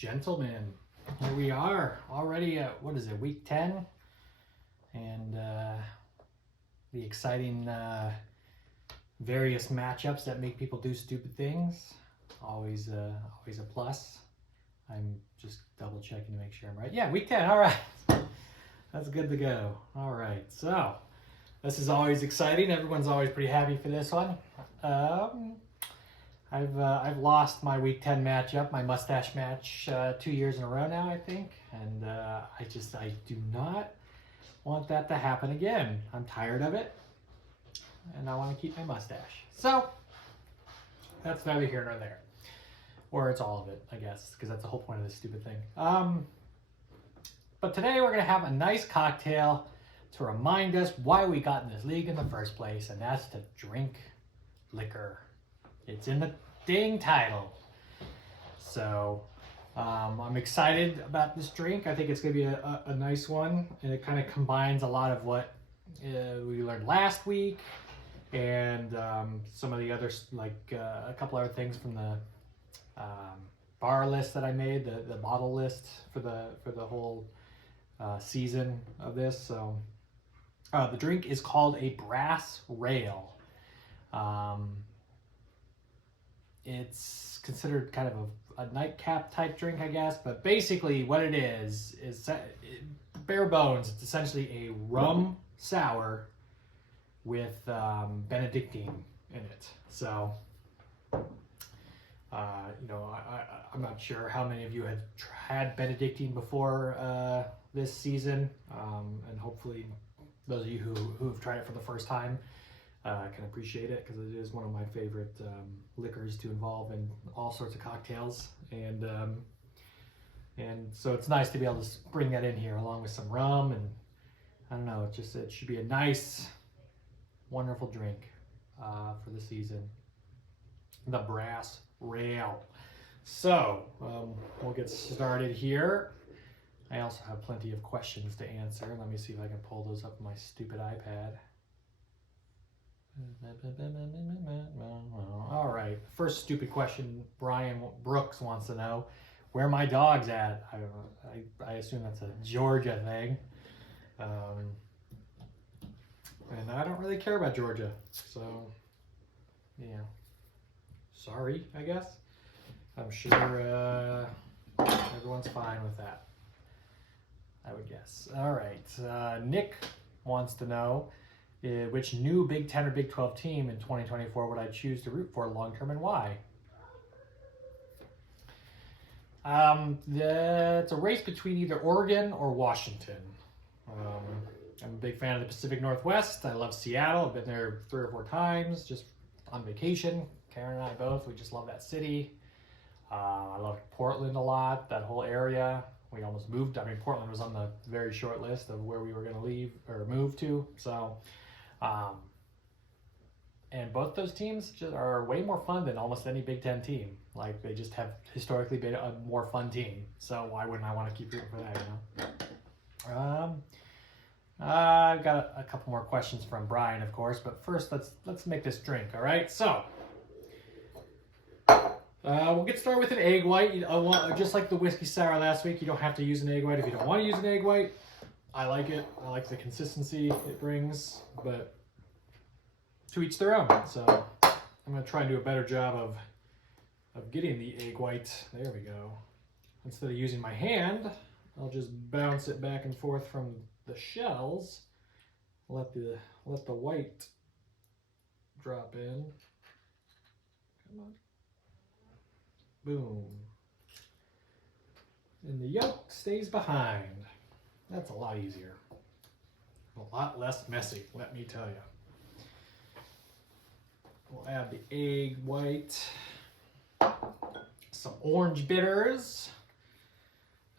gentlemen, here we are already at, what is it, week 10? And the exciting various matchups that make people do stupid things. Always a plus. I'm just double checking to make sure I'm right. Yeah, week 10, all right. That's good to go. All right, so this is always exciting. Everyone's always pretty happy for this one. I've lost my week 10 matchup, my mustache match, 2 years in a row now, I think. And I do not want that to happen again. I'm tired of it, and I want to keep my mustache. So that's neither here nor there. Or it's all of it, I guess, because that's the whole point of this stupid thing. But today we're going to have a nice cocktail to remind us why we got in this league in the first place, and that's to drink liquor. It's in the dang title. So I'm excited about this drink. I think it's going to be a nice one, and it kind of combines a lot of what we learned last week and some of the others, like a couple other things from the bar list that I made, the bottle list for the whole season of this. So the drink is called a Brass Rail. It's considered kind of a nightcap type drink, I guess, but basically what it is bare bones. It's essentially a rum sour with Benedictine in it. So I'm not sure how many of you have had Benedictine before this season, and hopefully those of you who have tried it for the first time can appreciate it, because it is one of my favorite liquors to involve in all sorts of cocktails, and so it's nice to be able to bring that in here along with some rum, and I don't know, it should be a nice, wonderful drink for the season. The Brass Rail. So we'll get started here. I also have plenty of questions to answer. Let me see if I can pull those up on my stupid iPad. All right, first stupid question. Brian Brooks wants to know where my dog's at. I don't know. I assume that's a Georgia thing. And I don't really care about Georgia, so yeah. Sorry, I guess. I'm sure everyone's fine with that, I would guess. All right, Nick wants to know which new Big 10 or Big 12 team in 2024 would I choose to root for long-term, and why? It's a race between either Oregon or Washington. I'm a big fan of the Pacific Northwest. I love Seattle. I've been there 3 or 4 times just on vacation. Karen and I both. We just love that city. I love Portland a lot, that whole area. We almost moved. I mean, Portland was on the very short list of where we were going to leave or move to. So, and both those teams just are way more fun than almost any Big Ten team. Like, they just have historically been a more fun team. So why wouldn't I want to keep rooting for that, you know? I've got a couple more questions from Brian, of course, but first let's make this drink, all right? So, we'll get started with an egg white. Just like the whiskey sour last week, you don't have to use an egg white if you don't want to use an egg white. I like it. I like the consistency it brings, but to each their own. So I'm going to try and do a better job of getting the egg white. There we go. Instead of using my hand, I'll just bounce it back and forth from the shells. Let the white drop in. Come on. Boom. And the yolk stays behind. That's a lot easier. A lot less messy, let me tell you. We'll add the egg white. Some orange bitters.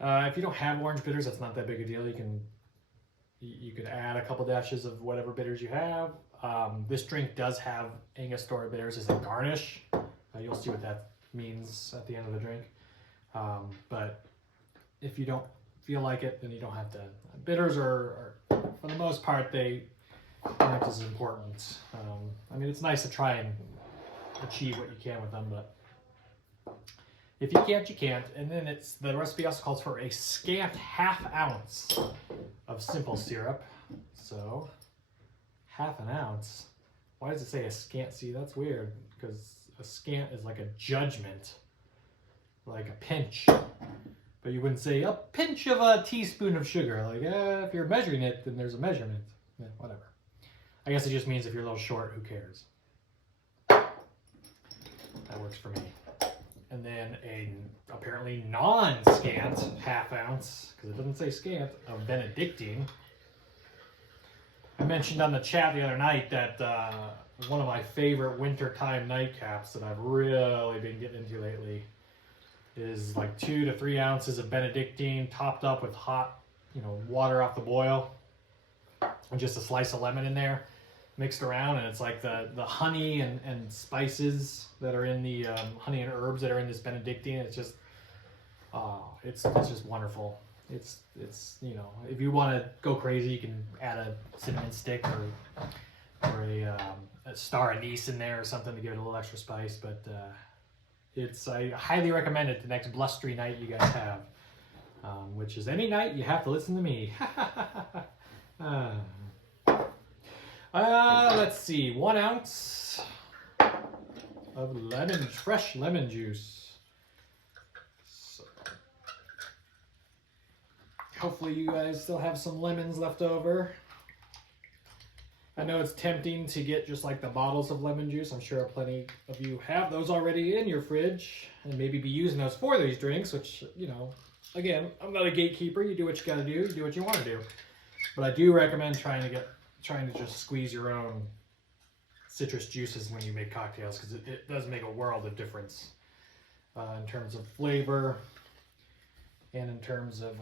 If you don't have orange bitters, that's not that big a deal. You could add a couple dashes of whatever bitters you have. This drink does have Angostura bitters as a garnish. You'll see what that means at the end of the drink. But if you don't feel like it, then you don't have to. Bitters are for the most part, they aren't as important. I mean, it's nice to try and achieve what you can with them, but If you can't, you can't. And then the recipe also calls for a scant ½ ounce of simple syrup. So, ½ ounce. Why does it say a scant? See, that's weird, because a scant is like a judgment, like a pinch. But you wouldn't say a pinch of a teaspoon of sugar. Like, if you're measuring it, then there's a measurement. Yeah, whatever. I guess it just means if you're a little short, who cares? That works for me. And then a apparently non-scant ½ ounce, because it doesn't say scant, of Benedictine. I mentioned on the chat the other night that one of my favorite wintertime nightcaps that I've really been getting into lately is like 2 to 3 ounces of Benedictine topped up with hot, water off the boil, and just a slice of lemon in there, mixed around, and it's like the honey and spices that are in the honey and herbs that are in this Benedictine. It's just, it's just wonderful. It's if you want to go crazy, you can add a cinnamon stick or a star anise in there or something to give it a little extra spice. But I highly recommend it the next blustery night you guys have, which is any night you have to listen to me. Let's see, 1 ounce of fresh lemon juice. So, hopefully you guys still have some lemons left over. I know it's tempting to get just like the bottles of lemon juice. I'm sure plenty of you have those already in your fridge and maybe be using those for these drinks, which, again, I'm not a gatekeeper. You do what you gotta do. You do what you want to do. But I do recommend trying to just squeeze your own citrus juices when you make cocktails, because it does make a world of difference in terms of flavor and in terms of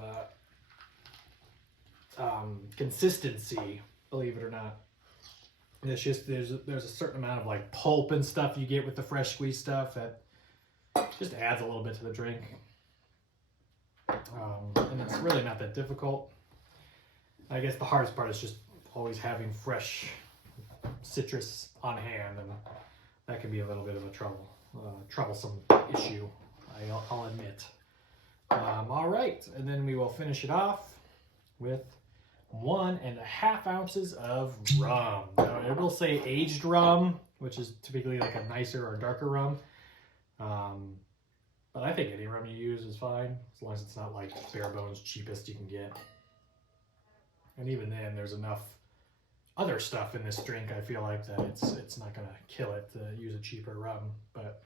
consistency, believe it or not. It's just there's a certain amount of like pulp and stuff you get with the fresh squeezed stuff that just adds a little bit to the drink, and it's really not that difficult. I guess the hardest part is just always having fresh citrus on hand, and that can be a little bit of a troublesome issue, I'll admit. All right, and then we will finish it off with 1.5 ounces of rum. Now, it will say aged rum, which is typically like a nicer or darker rum. But I think any rum you use is fine, as long as it's not like bare bones cheapest you can get. And even then, there's enough other stuff in this drink, I feel like, that it's not going to kill it to use a cheaper rum. But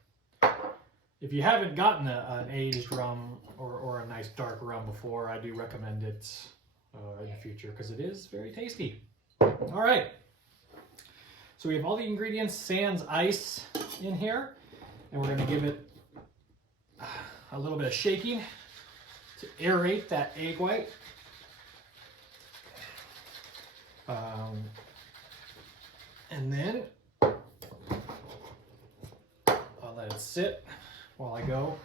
if you haven't gotten an aged rum or a nice dark rum before, I do recommend it in the future, because it is very tasty. All right, so we have all the ingredients sans ice in here, and we're going to give it a little bit of shaking to aerate that egg white. And then I'll let it sit while I go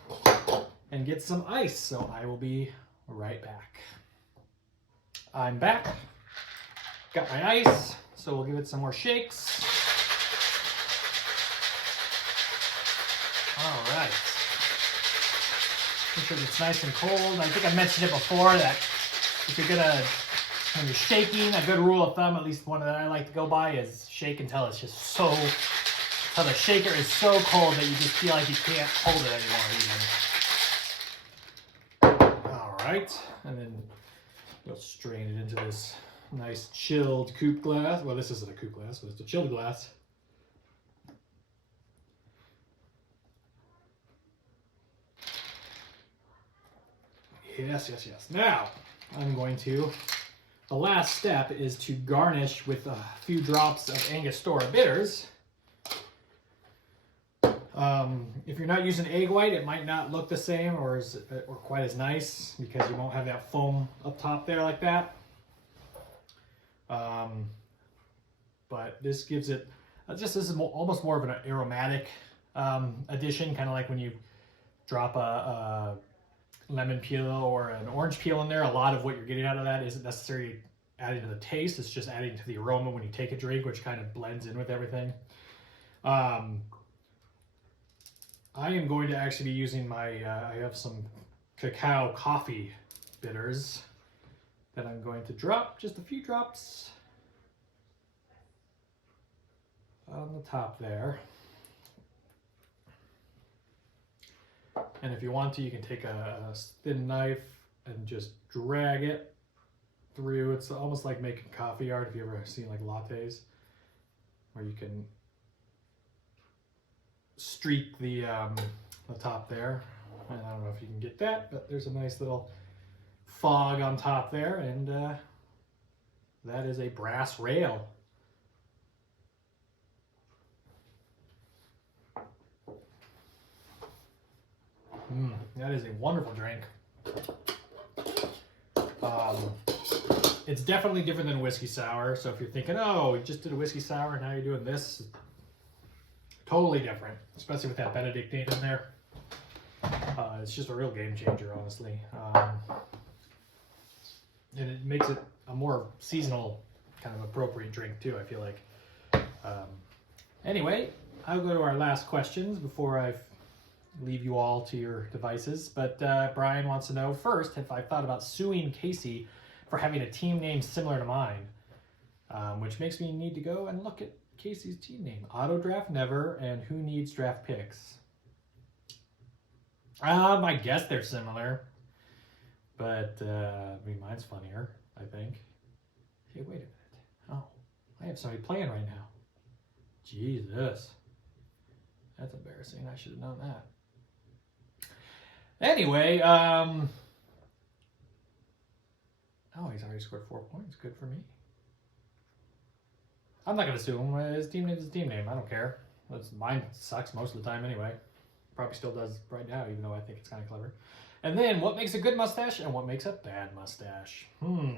and get some ice, so I will be right back. I'm back, got my ice, so we'll give it some more shakes. All right, make sure it's nice and cold. I think I mentioned it before that if you're gonna, when you're shaking, a good rule of thumb, at least one that I like to go by, is shake until it's just until the shaker is so cold that you just feel like you can't hold it anymore. All right, and then you'll strain it into this nice chilled coupe glass. Well, this isn't a coupe glass, but it's a chilled glass. Yes. Now, the last step is to garnish with a few drops of Angostura bitters. If you're not using egg white, it might not look the same or quite as nice, because you won't have that foam up top there like that. But this gives it, this is almost more of an aromatic addition, kind of like when you drop a lemon peel or an orange peel in there. A lot of what you're getting out of that isn't necessarily adding to the taste, it's just adding to the aroma when you take a drink, which kind of blends in with everything. I am going to actually be using my, I have some cacao coffee bitters that I'm going to drop just a few drops on the top there. And if you want to, you can take a thin knife and just drag it through. It's almost like making coffee art if you ever seen like lattes, where you can streak the top there. And I don't know if you can get that, but there's a nice little fog on top there, and that is a brass rail. That is a wonderful drink. It's definitely different than whiskey sour. So if you're thinking, oh, we just did a whiskey sour and now you're doing this, totally different, especially with that Benedictine in there. It's just a real game changer, honestly. And it makes it a more seasonal kind of appropriate drink too, I feel like. Anyway, I'll go to our last questions before I leave you all to your devices. But Brian wants to know, first, if I thought about suing Casey for having a team name similar to mine, which makes me need to go and look at Casey's team name. Auto Draft Never and Who Needs Draft Picks. I guess they're similar, but I mean, mine's funnier, I think. Hey, wait a minute. Oh, I have somebody playing right now. Jesus. That's embarrassing. I should have known that. Anyway, oh, he's already scored 4 points. Good for me. I'm not going to sue him. His team name is his team name. I don't care. Mine sucks most of the time anyway. Probably still does right now, even though I think it's kind of clever. And then, what makes a good mustache and what makes a bad mustache? And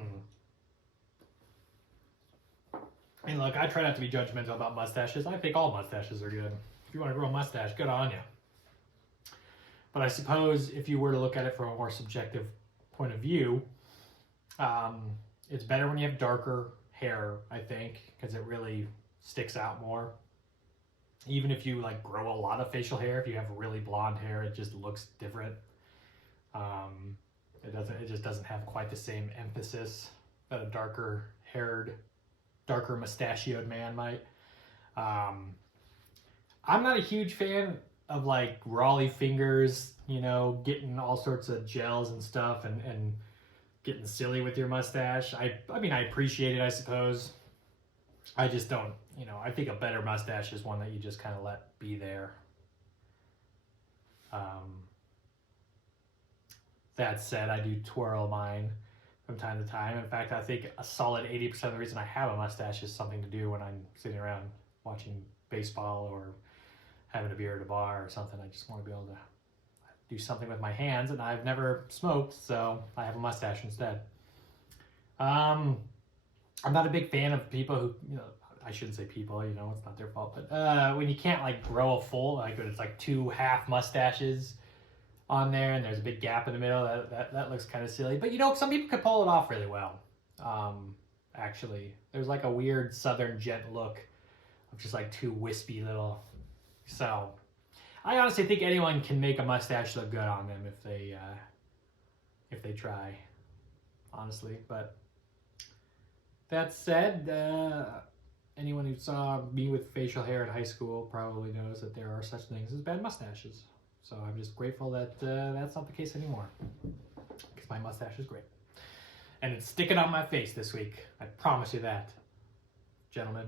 look, I try not to be judgmental about mustaches. I think all mustaches are good. If you want to grow a mustache, good on you. But I suppose if you were to look at it from a more subjective point of view, it's better when you have darker hair, I think, because it really sticks out more. Even if you like grow a lot of facial hair, if you have really blonde hair, it just looks different. It just doesn't have quite the same emphasis that a darker haired, darker mustachioed man might. I'm not a huge fan of like Raleigh fingers, you know, getting all sorts of gels and stuff and getting silly with your mustache. I mean, I appreciate it, I suppose. I just don't, you know, I think a better mustache is one that you just kind of let be there. That said, I do twirl mine from time to time. In fact, I think a solid 80% of the reason I have a mustache is something to do when I'm sitting around watching baseball or having a beer at a bar or something. I just want to be able to do something with my hands, and I've never smoked, so I have a mustache instead. I'm not a big fan of people who, you know, I shouldn't say people, you know, it's not their fault, but when you can't like grow a full, like when it's like 2 half mustaches on there and there's a big gap in the middle, that looks kind of silly. But you know, some people could pull it off really well. Actually, there's like a weird southern gent look of just like 2 wispy little. So I honestly think anyone can make a mustache look good on them if they try, honestly. But that said, anyone who saw me with facial hair in high school probably knows that there are such things as bad mustaches. So I'm just grateful that that's not the case anymore, because my mustache is great. And it's sticking on my face this week. I promise you that, gentlemen.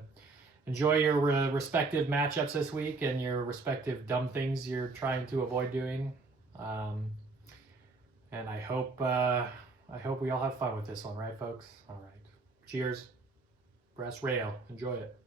Enjoy your respective matchups this week and your respective dumb things you're trying to avoid doing. And I hope we all have fun with this one, right, folks? All right. Cheers. Brass rail. Enjoy it.